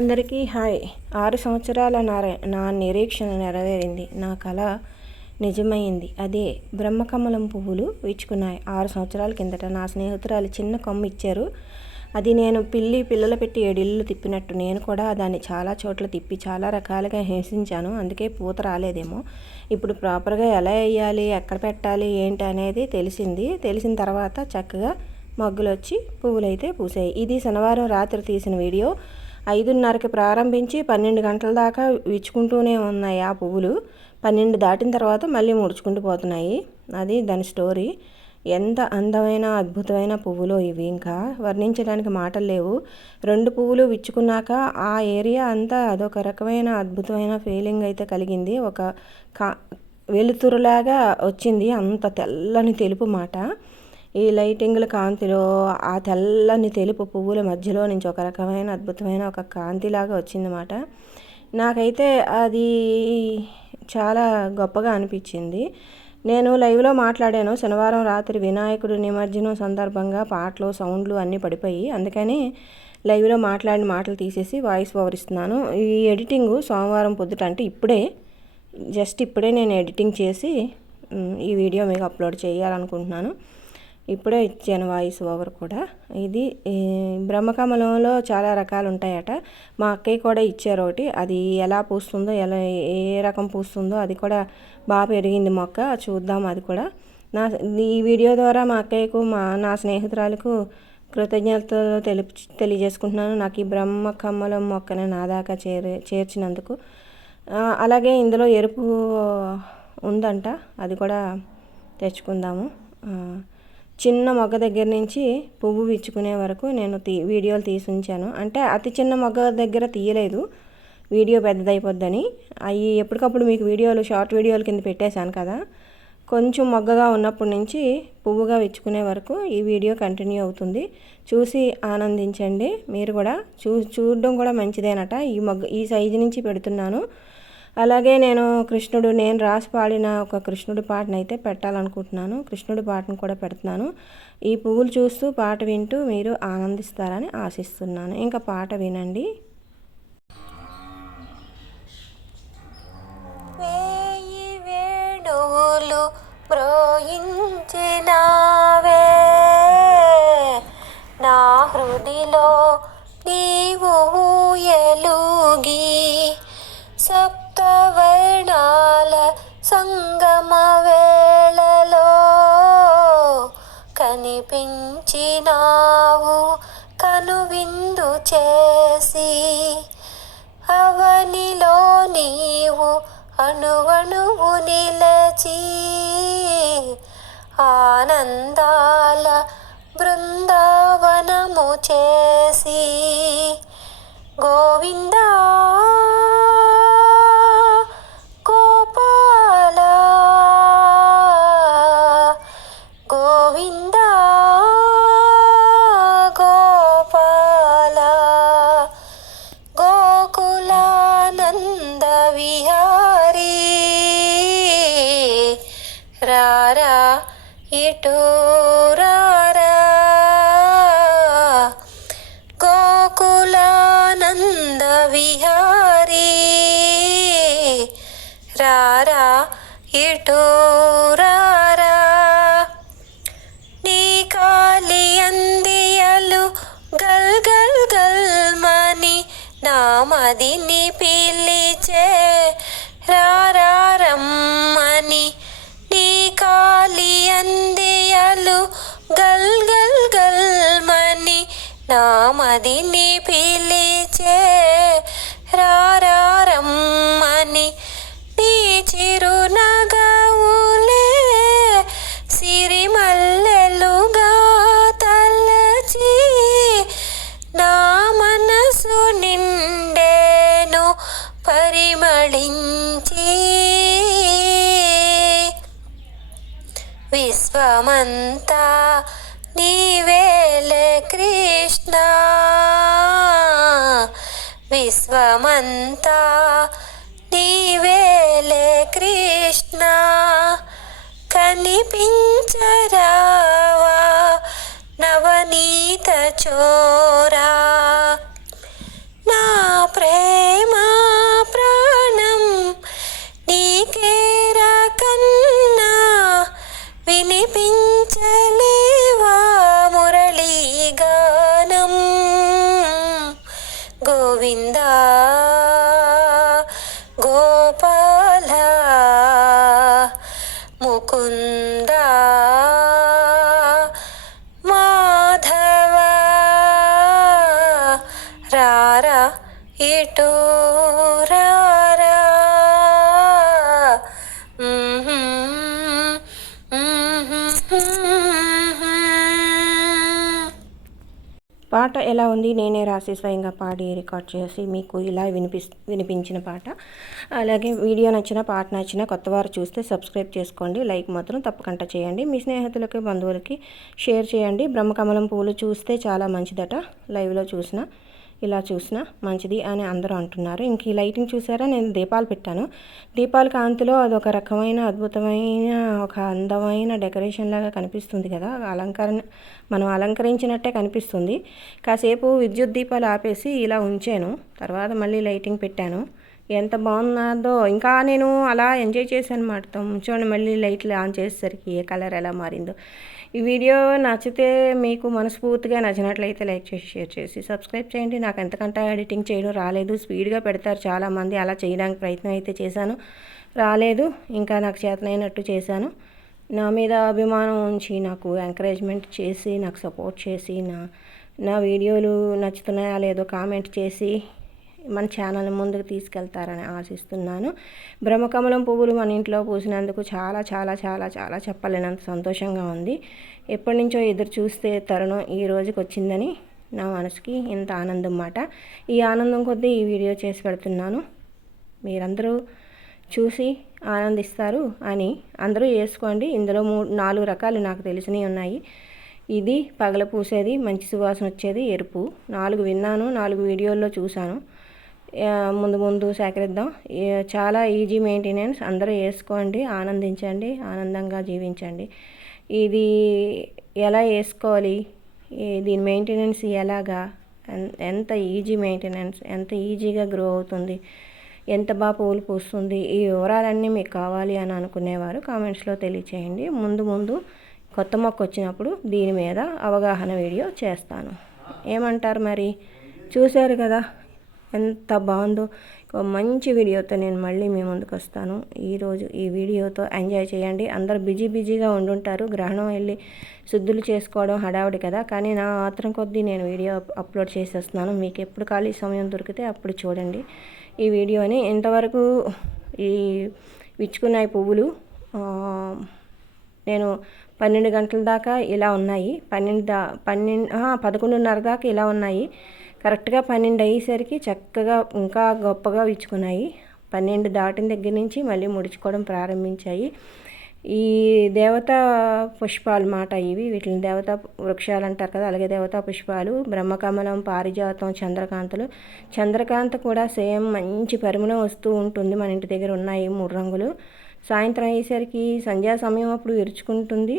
అందరికీ హాయ్. ఆరు సంవత్సరాల నా నా నిరీక్షణ నెరవేరింది. నా కళ నిజమైంది. అదే బ్రహ్మకమలం పువ్వులు ఇచ్చుకున్నాయి ఆరు సంవత్సరాల కిందట నా స్నేహితురాలు చిన్న కొమ్మ ఇచ్చారు. అది నేను పిల్లి పిల్లలు పెట్టి ఏడిళ్ళు తిప్పినట్టు. నేను కూడా దాన్ని చాలా చోట్ల తిప్పి చాలా రకాలుగా హింసించాను. అందుకే పూత రాలేదేమో. ఇప్పుడు ప్రాపర్గా ఎలా వేయాలి? ఎక్కడ పెట్టాలి? ఏంటి అనేది తెలిసింది. తెలిసిన తర్వాత చక్కగా మగ్గులు వచ్చి పువ్వులైతే పూసాయి. ఇది శనివారం రాత్రి తీసిన వీడియో. ఐదున్నరకి ప్రారంభించి పన్నెండు గంటల దాకా విచ్చుకుంటూనే ఉన్నాయి ఆ పువ్వులు. పన్నెండు దాటిన తర్వాత మళ్ళీ ముడుచుకుంటూ పోతున్నాయి. అది దాని స్టోరీ. ఎంత అందమైన అద్భుతమైన పువ్వులు ఇవి ఇంకా. వర్ణించడానికి మాటలు లేవు. రెండు పువ్వులు విచ్చుకున్నాక ఆ ఏరియా అంతా అదొక రకమైన అద్భుతమైన ఫీలింగ్ అయితే కలిగింది. ఒక కా వెలుతురులాగా వచ్చింది. అంత తెల్లని తెలుపు మాట. ఈ లైటింగ్ల కాంతిలో ఆ తెల్లని తెలుపు పువ్వుల మధ్యలో నుంచి ఒక రకమైన అద్భుతమైన ఒక కాంతిలాగా వచ్చిందన్నమాట. నాకైతే అది చాలా గొప్పగా అనిపించింది. నేను లైవ్లో మాట్లాడాను శనివారం రాత్రి వినాయకుడు నిమజ్జనం సందర్భంగా పాటలు సౌండ్లు అన్నీ పడిపోయి అందుకని లైవ్లో మాట్లాడిన మాటలు తీసేసి వాయిస్ ఓవర్ ఇస్తున్నాను. ఈ ఎడిటింగ్ సోమవారం పొద్దుట అంటే ఇప్పుడే జస్ట్ ఇప్పుడే నేను ఎడిటింగ్ చేసి ఈ వీడియో మీకు అప్లోడ్ చేయాలనుకుంటున్నాను. ఇప్పుడే ఇచ్చాను వాయిస్ ఓవర్ కూడా. ఇది బ్రహ్మకమలంలో చాలా రకాలు ఉంటాయట మా అక్కయ్య కూడా ఇచ్చారు ఒకటి. అది ఎలా పూస్తుందో ఎలా ఏ రకం పూస్తుందో అది కూడా బాగా పెరిగింది మొక్క. చూద్దాం అది కూడా. నా ఈ వీడియో ద్వారా మా అక్కయ్యకు మా నా స్నేహితురాలకు కృతజ్ఞతలు తెలి తెలియజేసుకుంటున్నాను. నాకు ఈ బ్రహ్మ కమ్మలం మొక్కని నా దాకా చేరి చేర్చినందుకు. అలాగే ఇందులో ఎరుపు ఉందంట. అది కూడా తెచ్చుకుందాము. చిన్న మొగ్గ దగ్గర నుంచి పువ్వు విచ్చుకునే వరకు నేను తీ వీడియోలు తీసి ఉంచాను. అంటే అతి చిన్న మొగ్గ దగ్గర తీయలేదు. వీడియో పెద్దదైపోద్దని. అవి ఎప్పటికప్పుడు మీకు వీడియోలు షార్ట్ వీడియోలు కింద పెట్టేశాను కదా. కొంచెం మొగ్గగా ఉన్నప్పటి నుంచి పువ్వుగా విచ్చుకునే వరకు ఈ వీడియో కంటిన్యూ అవుతుంది. చూసి ఆనందించండి. మీరు కూడా చూ చూడడం కూడా మంచిదేనట. ఈ మొగ్గ ఈ సైజు నుంచి పెడుతున్నాను. అలాగే నేను కృష్ణుడు నేను రాసి పాడిన ఒక కృష్ణుడి పాటను అయితే పెట్టాలనుకుంటున్నాను. కృష్ణుడి పాటను కూడా పెడుతున్నాను. ఈ పువ్వులు చూస్తూ పాట వింటూ మీరు ఆనందిస్తారని ఆశిస్తున్నాను. ఇంకా పాట వినండి. వేయి నా హృదిలో నీవు ఎలుగి సప్తవర్ణాల సంగమ వేళలో కనిపించినావు కనువిందు చేసి అవనిలో నీవు అణువణువు నిలచి ఆనందాల బృందావనము చేసి గోవింద విహారీ. రారా ఇటు రారా. నీ కాలి అందియలు గల్ గల్ గల్ మని నామదిని పిలిచే రారమ్మని నీ కాలి అందియలు గల్ గల్ గల్ మని నామదిని పిలిచే రారమ్మని నీ చిరునగవులే సిరిమల్లెలుగా తలచి నా మనసు నిండేను పరిమళించి. విశ్వమంత లోకమంతా నీవేలే కృష్ణ. కనిపించరావా నవనీత చోరా. నా ప్రేమ ప్రాణం నీకేరా కన్నా వినిపి రారా ఇటు రారా. పాట ఎలా ఉంది? నేనే రాసి స్వయంగా పాడి రికార్డ్ చేసి మీకు ఇలా వినిపి వినిపించిన పాట. అలాగే వీడియో నచ్చిన పాట నచ్చిన కొత్త వారు చూస్తే సబ్స్క్రైబ్ చేసుకోండి. లైక్ మాత్రం తప్పకుండా చేయండి. మీ స్నేహితులకి బంధువులకి షేర్ చేయండి. బ్రహ్మకమలం పూలు చూస్తే చాలా మంచిదట. లైవ్లో చూసిన ఇలా చూసినా మంచిది అని అందరూ అంటున్నారు. ఇంక ఈ లైటింగ్ చూసారా? నేను దీపాలు పెట్టాను. దీపాల కాంతిలో అది ఒక రకమైన అద్భుతమైన ఒక అందమైన డెకరేషన్ లాగా కనిపిస్తుంది కదా? అలంకరణ మనం అలంకరించినట్టే కనిపిస్తుంది. కాసేపు విద్యుత్ దీపాలు ఆపేసి ఇలా ఉంచాను. తర్వాత మళ్ళీ లైటింగ్ పెట్టాను. ఎంత బాగున్నదో ఇంకా నేను అలా ఎంజాయ్ చేశాను అనమాట చూడండి మళ్ళీ లైట్లు ఆన్ చేసేసరికి ఏ కలర్ ఎలా మారిందో. ఈ వీడియో నచ్చితే మీకు మనస్ఫూర్తిగా నచ్చినట్లయితే లైక్ చేసి షేర్ చేసి సబ్స్క్రైబ్ చేయండి. నాకు ఎంతకంటే ఎడిటింగ్ చేయడం రాలేదు. స్పీడ్గా పెడతారు చాలామంది. అలా చేయడానికి ప్రయత్నం అయితే చేశాను. రాలేదు. ఇంకా నాకు చేతనైనట్టు చేశాను. నా మీద అభిమానం ఉంచి నాకు ఎంకరేజ్మెంట్ చేసి నాకు సపోర్ట్ చేసి నా నా వీడియోలు నచ్చుతున్నాయా లేదో కామెంట్ చేసి మన ఛానల్ ముందుకు తీసుకెళ్తారని ఆశిస్తున్నాను. బ్రహ్మకమలం పువ్వులు మన ఇంట్లో పూసినందుకు చాలా చాలా చాలా చాలా చెప్పలేనంత సంతోషంగా ఉంది. ఎప్పటి నుంచో ఎదురు చూస్తే తరుణం ఈ రోజుకి వచ్చిందని నా మనసుకి ఇంత ఆనందం మాట. ఈ ఆనందం కొద్దీ ఈ వీడియో చేసి పెడుతున్నాను. మీరందరూ చూసి ఆనందిస్తారు అని అందరూ వేసుకోండి ఇందులో మూడు నాలుగు రకాలు నాకు తెలిసినవి ఉన్నాయి. ఇది పగల పూసేది మంచి సువాసన వచ్చేది ఎరుపు. నాలుగు విన్నాను నాలుగు వీడియోల్లో చూశాను. ముందు ముందు సేకరిద్దాం. చాలా ఈజీ మెయింటెనెన్స్ అందరూ వేసుకోండి ఆనందించండి ఆనందంగా జీవించండి. ఇది ఎలా వేసుకోవాలి? దీని మెయింటెనెన్స్ ఎలాగా? ఎంత ఈజీ మెయింటెనెన్స్ ఎంత ఈజీగా గ్రో అవుతుంది? ఎంత బాగా పూలు పూస్తుంది? ఈ వివరాలన్నీ మీకు కావాలి అని అనుకునేవారు కామెంట్స్లో తెలియచేయండి. ముందు ముందు కొత్త మొక్క వచ్చినప్పుడు దీని మీద అవగాహన వీడియో చేస్తాను. ఏమంటారు మరి? చూశారు కదా? ఎంత బాగుందో. మంచి వీడియోతో నేను మళ్ళీ మీ ముందుకు వస్తాను. ఈరోజు ఈ వీడియోతో ఎంజాయ్ చేయండి. అందరు బిజీ బిజీగా ఉండుంటారు. గ్రహణం వెళ్ళి శుద్ధులు చేసుకోవడం హడావుడి కదా. కానీ నా ఆత్రం కొద్దీ నేను వీడియో అప్లోడ్ చేసేస్తున్నాను. మీకు ఎప్పుడు ఖాళీ సమయం దొరికితే అప్పుడు చూడండి. ఈ వీడియోని ఇంతవరకు ఈ విచ్చుకున్నాయి పువ్వులు నేను పన్నెండు గంటల దాకా ఇలా ఉన్నాయి. పన్నెండు దా పన్నెండు పదకొండున్నర దాకా ఇలా ఉన్నాయి. కరెక్ట్గా పన్నెండు అయ్యేసరికి చక్కగా ఇంకా గొప్పగా విచ్చుకున్నాయి. పన్నెండు దాటిన దగ్గర నుంచి మళ్ళీ ముడుచుకోవడం ప్రారంభించాయి. ఈ దేవతా పుష్పాలు మాట ఇవి. వీటిని దేవతా వృక్షాలు అంటారు కదా అలాగే దేవతా పుష్పాలు బ్రహ్మకమలం పారిజాతం చంద్రకాంతలు. చంద్రకాంత కూడా సేమ్ మంచి పరిమళం వస్తూ ఉంటుంది మన ఇంటి దగ్గర ఉన్నాయి మూడు రంగులు. సాయంత్రం అయ్యేసరికి సంధ్యా సమయం అప్పుడు విరుచుకుంటుంది.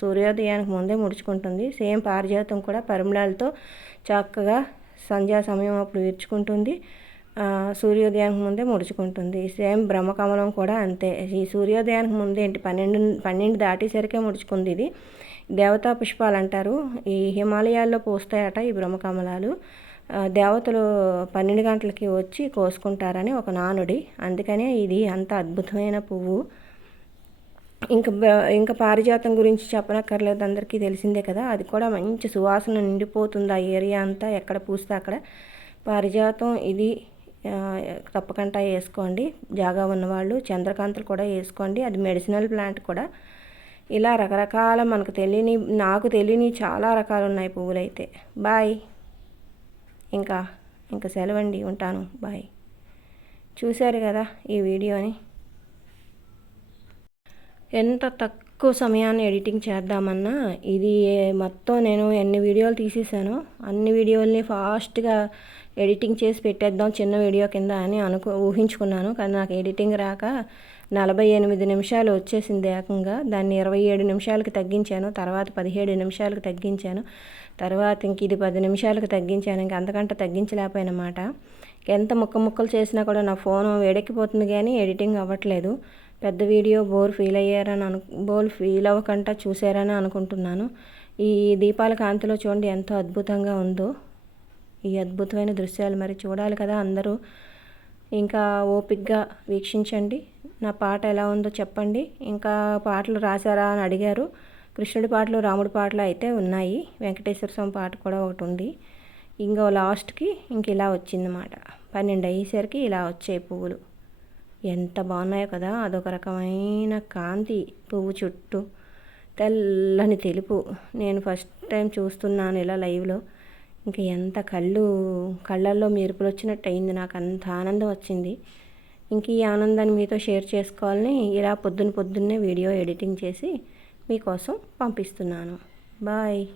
సూర్యోదయానికి ముందే ముడుచుకుంటుంది. సేమ్ పారిజాతం కూడా పరిమళాలతో చక్కగా సంధ్యా సమయం అప్పుడు విరుచుకుంటుంది సూర్యోదయానికి ముందే ముడుచుకుంటుంది. సేమ్ బ్రహ్మకమలం కూడా అంతే. ఈ సూర్యోదయానికి ముందే ఏంటి? పన్నెండు పన్నెండు దాటేసరికే ముడుచుకుంది ఇది. దేవతా పుష్పాలు అంటారు. ఈ హిమాలయాల్లో పూస్తాయట ఈ బ్రహ్మకమలాలు. దేవతలు పన్నెండు గంటలకి వచ్చి కోసుకుంటారని ఒక నానుడి. అందుకనే ఇది అంత అద్భుతమైన పువ్వు. ఇంకా ఇంకా పారిజాతం గురించి చెప్పనక్కర్లేదు అందరికీ తెలిసిందే కదా. అది కూడా మంచి సువాసన నిండిపోతుంది ఆ ఏరియా అంతా. ఎక్కడ పూస్తే అక్కడ. పారిజాతం ఇది తప్పకుండా వేసుకోండి. జాగా ఉన్నవాళ్ళు చంద్రకాంతలు కూడా వేసుకోండి. అది మెడిసినల్ ప్లాంట్ కూడా. ఇలా రకరకాల మనకు తెలియని నాకు తెలియని చాలా రకాలు ఉన్నాయి పువ్వులు అయితే బాయ్. ఇంకా ఇంకా సెలవండి. ఉంటాను. బాయ్. చూశారు కదా ఈ వీడియోని. ఎంత తక్కువ సమయాన్ని ఎడిటింగ్ చేద్దామన్నా ఇది మొత్తం నేను ఎన్ని వీడియోలు తీసేసాను అన్ని వీడియోల్ని ఫాస్ట్గా ఎడిటింగ్ చేసి పెట్టేద్దాం చిన్న వీడియో కింద అని అనుకో ఊహించుకున్నాను. కానీ నాకు ఎడిటింగ్ రాక నలభై ఎనిమిది నిమిషాలు వచ్చేసింది ఏకంగా. దాన్ని ఇరవై ఏడు నిమిషాలకి తగ్గించాను తర్వాత పదిహేడు నిమిషాలకు తగ్గించాను తర్వాత ఇంక ఇది పది నిమిషాలకు తగ్గించాను ఇంక అంతకంటే తగ్గించలేకపోయినమాట. ఎంత ముక్క ముక్కలు చేసినా కూడా నా ఫోన్ వేడెక్కిపోతుంది కానీ ఎడిటింగ్ అవ్వట్లేదు. పెద్ద వీడియో బోర్ ఫీల్ అయ్యారని అను బోర్ ఫీల్ అవ్వకుండా చూసారని అనుకుంటున్నాను. ఈ దీపాల కాంతిలో చూడండి ఎంతో అద్భుతంగా ఉందో. ఈ అద్భుతమైన దృశ్యాలు మరి చూడాలి కదా అందరూ. ఇంకా ఓపిక్గా వీక్షించండి. నా పాట ఎలా ఉందో చెప్పండి. ఇంకా పాటలు రాశారా అని అడిగారు. కృష్ణుడి పాటలు రాముడి పాటలు అయితే ఉన్నాయి. వెంకటేశ్వర స్వామి పాట కూడా ఒకటి ఉంది. ఇంకో లాస్ట్కి ఇంక ఇలా వచ్చిందన్నమాట. పన్నెండు అయ్యేసరికి ఇలా వచ్చాయి పువ్వులు. ఎంత బాగున్నాయో కదా అదొక రకమైన కాంతి పువ్వు చుట్టూ. తెల్లని తెలుపు. నేను ఫస్ట్ టైం చూస్తున్నాను ఇలా లైవ్లో. ఇంకా ఎంత కళ్ళు కళ్ళల్లో మెరుపులు వచ్చినట్టు అయింది. నాకు అంత ఆనందం వచ్చింది. ఇంక ఈ ఆనందాన్ని మీతో షేర్ చేసుకోవాలని ఇలా పొద్దున్న పొద్దున్నే వీడియో ఎడిటింగ్ చేసి మీకోసం పంపిస్తున్నాను. బాయ్.